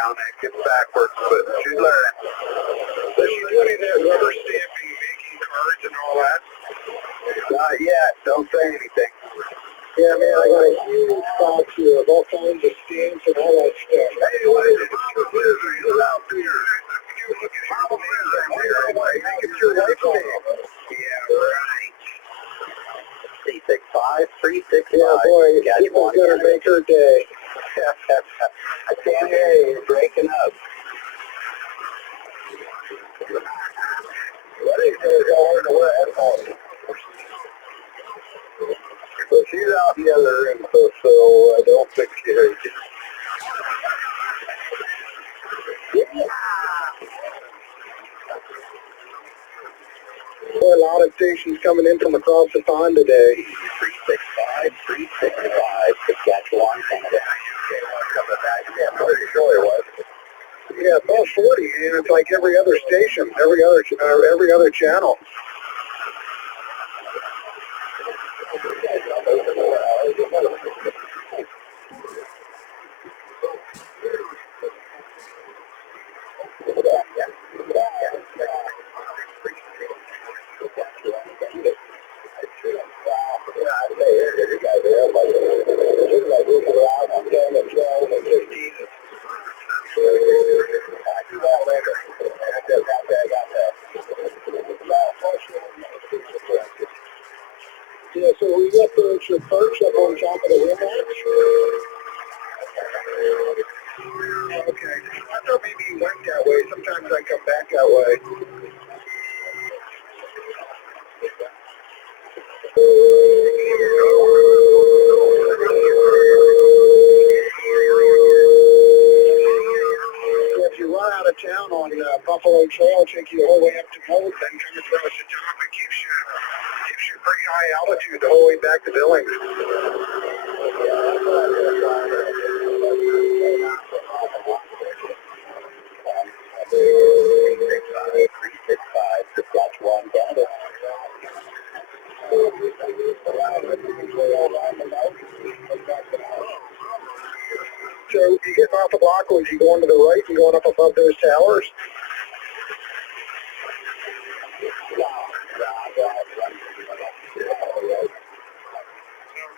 around and get backwards, but she's learning. Does she do any of that rubber stamping, making cards and all that? Not yet. Don't say anything. Yeah, man, I got a huge box here of all kinds of stamps and all that stuff. Hey, what is it? What is it? You out there? You look at your name there. Make it your wife's name. Yeah, right. 365, 365. Yeah, boy, this is going to make her day. I can't hear you. You're breaking up. What is it? Hard to wear headphones. So she's out in the other room, so I don't think she heard you. Boy, a lot of stations coming in from across the pond today. 365, 365, Saskatchewan, Canada. Yeah, pretty sure it was. Yeah, about 40, and it's like every other station, every other channel. Yeah, so we got the perch up on top of the Rimax. Okay. I thought maybe you went that way. Sometimes I come back that way. If you run out of town on Buffalo Trail, take you all the way up to Mold, then come across the top. It keeps you pretty high altitude the whole way back to Billings. So you getting off the block, was you going to the right and going up above those towers?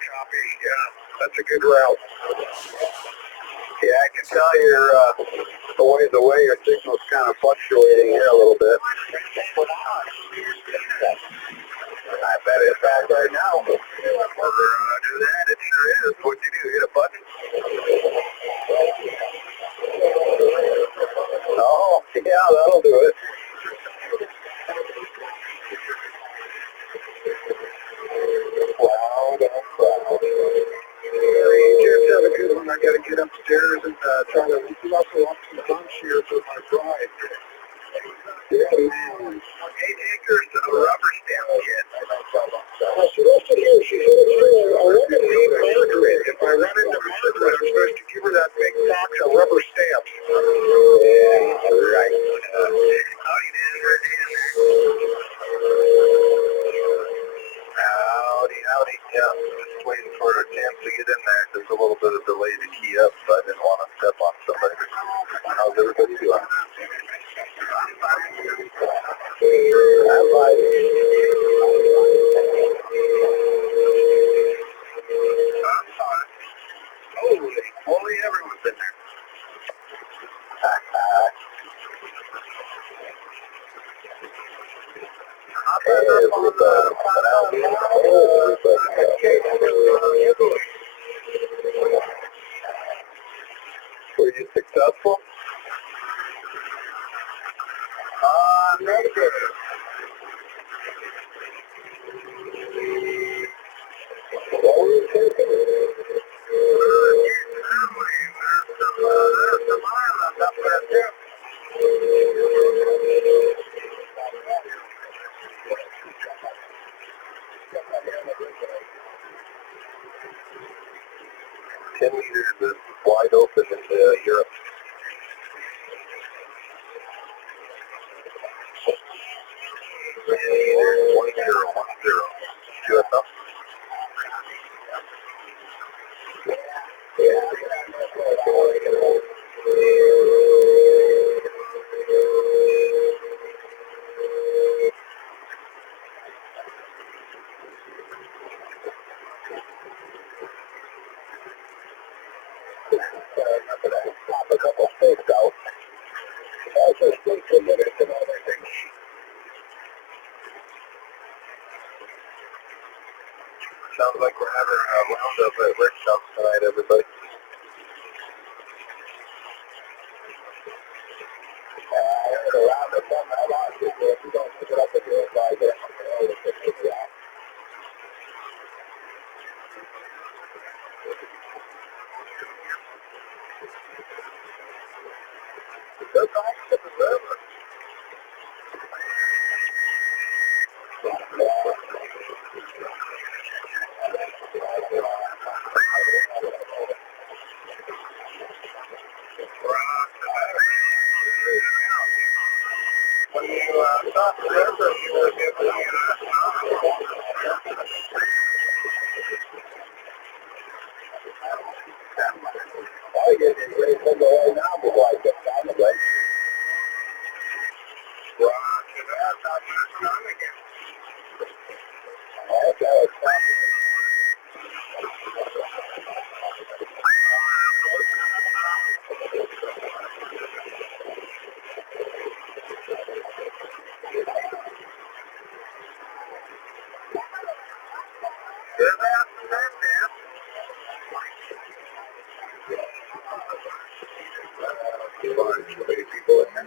Copy, yeah, that's a good route. Yeah, I can tell you're a ways away, your signal's kind of fluctuating here a little bit. I bet it's back right now. Roger that, it sure is. What'd you do, hit a button? Oh, yeah, that'll do it. Cloud and cloud. Hey, Jeff, have a good one. I got to get upstairs and try to rustle up some punch here for my bride. Yeah, man. 8 acres of rubber stamp kit. She left it here. She said it's true. I want to meet Margaret. If I run into Margaret, I'm supposed to give her that big box of rubber stamps. Yeah, right. Howdy there, Howdy, howdy. Yeah, just waiting for a chance to get in there. There's a little bit of delay to key up, so I didn't want to step on somebody. How's everybody doing? I'm fine. I'm fine. Holy, everyone's in there. Were you successful? Negative. What were you taking? There's some islands up there too. 10 meters is wide open into Europe. Remember that. Stop a couple states out. Also, state limits and other things. Sounds like we're having a roundup at Rick's house tonight, everybody. I heard a roundup on my watch. If you don't pick it up at your side, then I'm going to pick it up. That's all to the river. When you stop the river, you will get the I get it ready to go right now before I get down the way. Roger that. I'm just coming again. Okay, it's fine. Good afternoon, man. 20 people in there.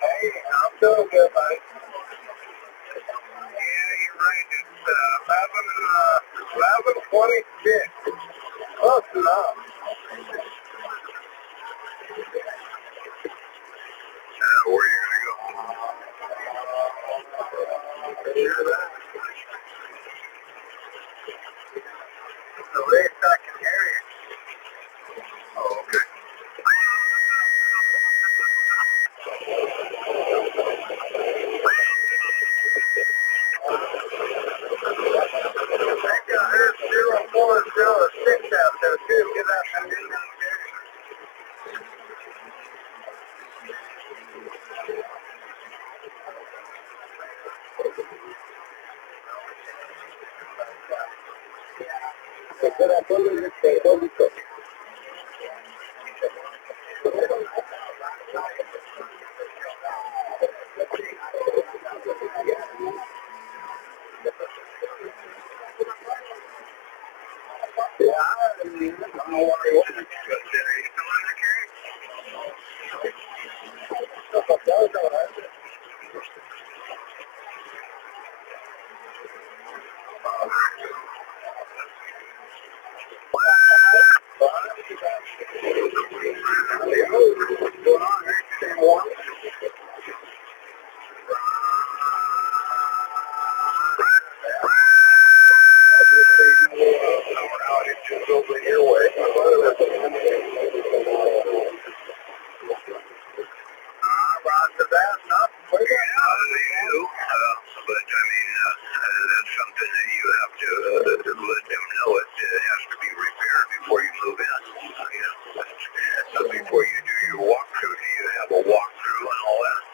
Hey, I'm doing good, buddy. Yeah, you're right. It's 11:26. Close enough. Where are you going to go? Hear that? The least I can hear you. Oh, okay. I think I heard 0406 out there, too. Get out and get down there. Could I put it in the table? Yeah, I don't know where he went. Are you still in the carry? What's going on? Staying warm? Obviously, power outages over your way. Roger that. But I mean, that's something that you have to let them know. It has to be repaired before you move in. Before you do your walkthrough, do you have a walkthrough and all that?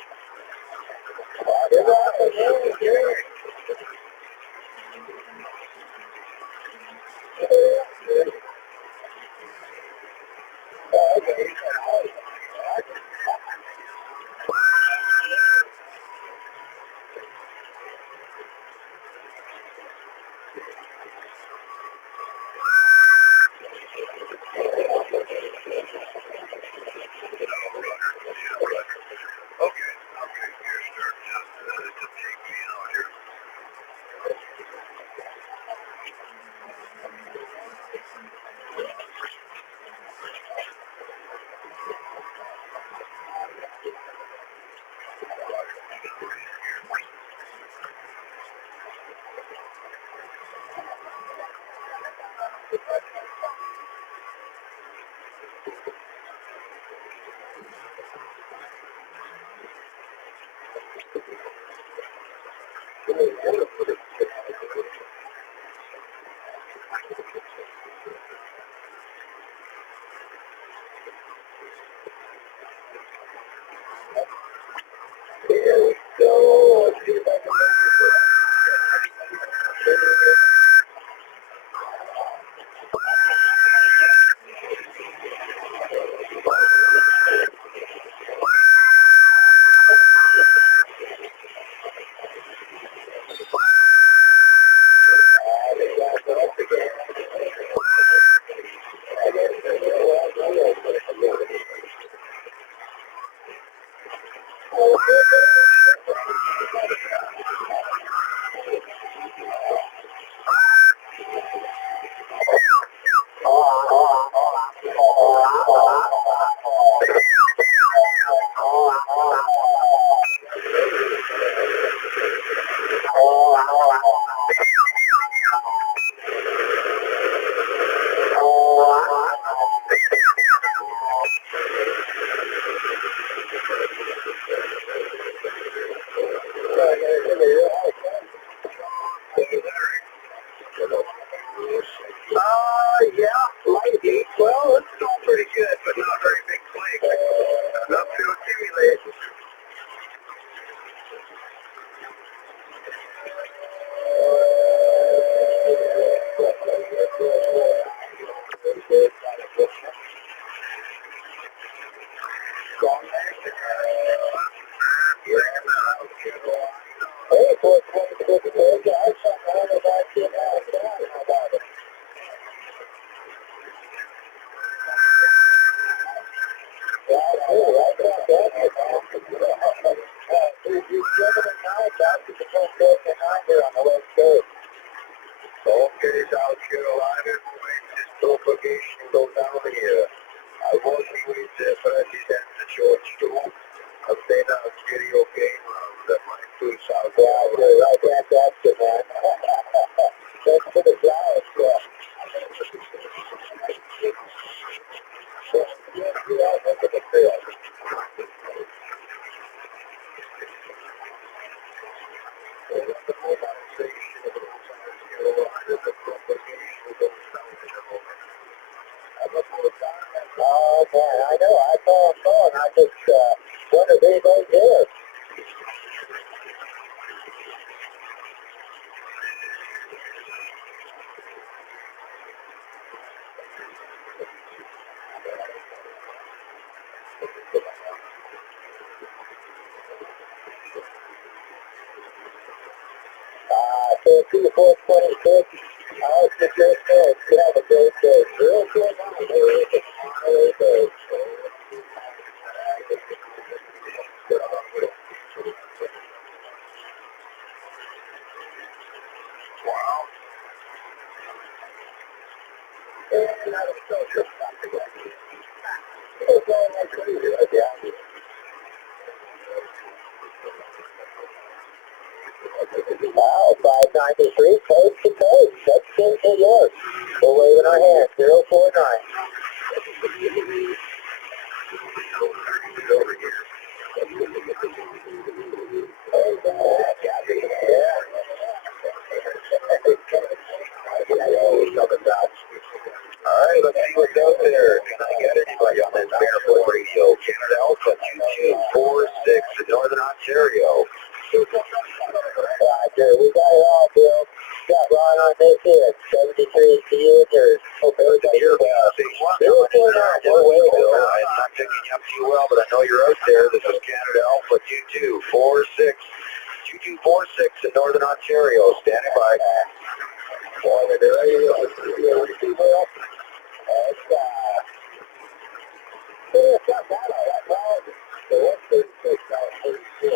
Yeah, lightly. Well, it's still pretty good, but not very big flakes. Enough to accumulate. Hey, 426, I have something on about you now. How about it? Yeah, I know, right? You're 7 and 9, Doc. It's a 12 and 9 here on the West Coast. Okay, South Carolina, this propagation goes down here. I won't be with the president, George Bush. I've been a video game that my food South Carolina. Yeah, right, fantastic, man. Thanks for the flowers, yeah. Yeah, look at the field. The organization of South Carolina, the propagation goes down here. Oh, man, I know. I saw him going. I just wondered if anybody's here. So 2426. I hope you great day. You have a great day. Real good on there. Wow. And I was so sure something like this. It was going like crazy, like yeah. Wow, 593, coast to coast. That's St. York. We're waving our hands, 049. Over here. Alright, let's see what's out there. Can I get anybody on this Barefoot Radio? Canada Alpha 2246 in Northern Ontario. Roger, we got it all, Bill. Got Ron on this here. 73 to you and yours. Okay, we got your Bill, I'm not picking you up too well, but I know you're out there. This is Canada Alpha 2246. 2246 in Northern Ontario. Standing by. Boy, they're ready to receive well. It's not bad, all right, well, the 136 out 34.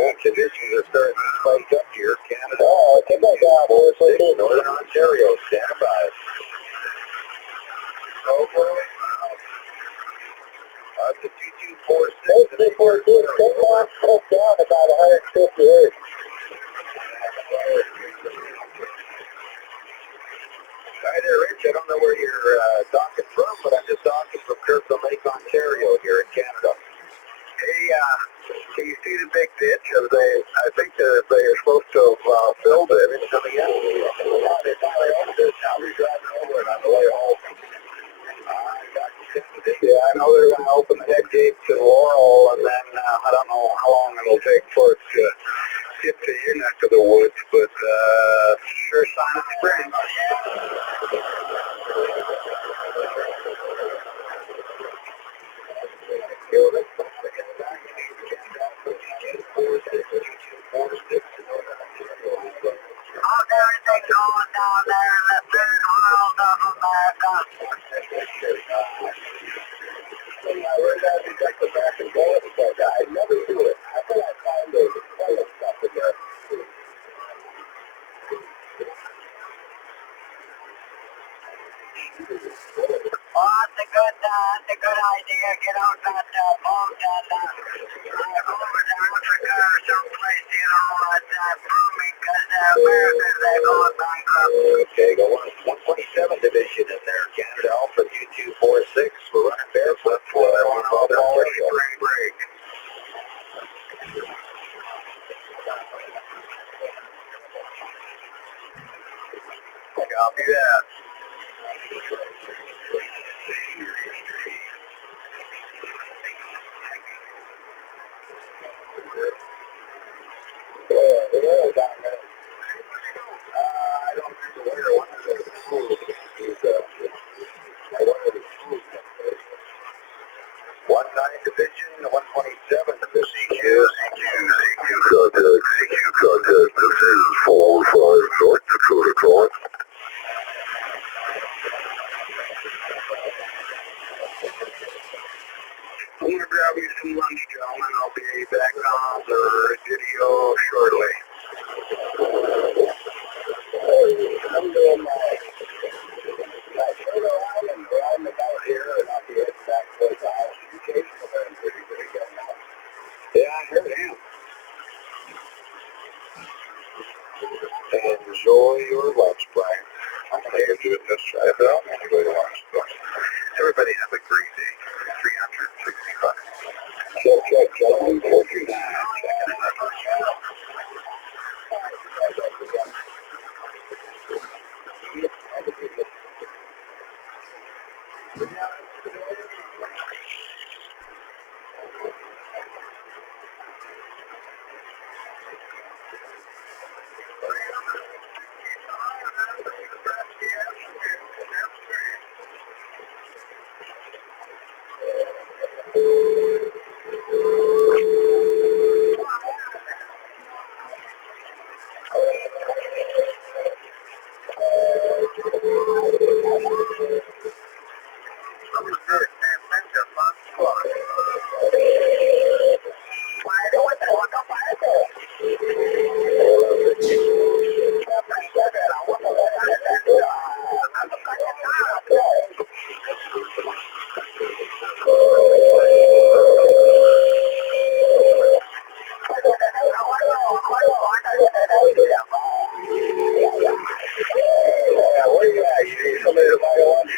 Oh, conditions are starting to spike up here. Canada. Oh, take that down, boys. Northern Ontario, stand by. Over. Up to 2246. 2246, take off, pull down about 150 hertz. Hi there, Rich. I don't know where you're talking from, but I'm just talking from Kirkland Lake, Ontario, here in Canada. Hey, can you see the big ditch? I think that they are supposed to have filled it. It's coming in. Yeah, they finally opened it. Now we're driving over it on the way home. Yeah, I know they're going to open the head gate to Laurel, and then I don't know how long it'll take for it to get to your neck of the woods, but sure sign of spring. How's everything going down there in the third world of America? I read that you take the back and go with it, but I never do it. I thought I found those fellow stuff in there. Well, that's a good idea. Get out that boat and go over to Africa or someplace, you know, booming because America's going bankrupt. Okay, go on. 127 division in there, Canada Alpha 2246. We're running barefoot. I want to Yeah. I don't remember where one of the schools is, one of the schools. 19 Division, 127 to the CQ. CQ contact, CQ contact. This is 405 North Dakota calling. I'm going to grab you some lunch, gentlemen. I'll be back on the video shortly. I'm doing my photo album around about here, and I'll be heading back to the house. You came from there pretty good now. Yeah, I heard him. Enjoy your lunch, Brian. I'm going to hand you this right now. Enjoy your lunch. Everybody have a great day. 365. Check, gentlemen. 429. Where you at? You need somebody to buy lunch?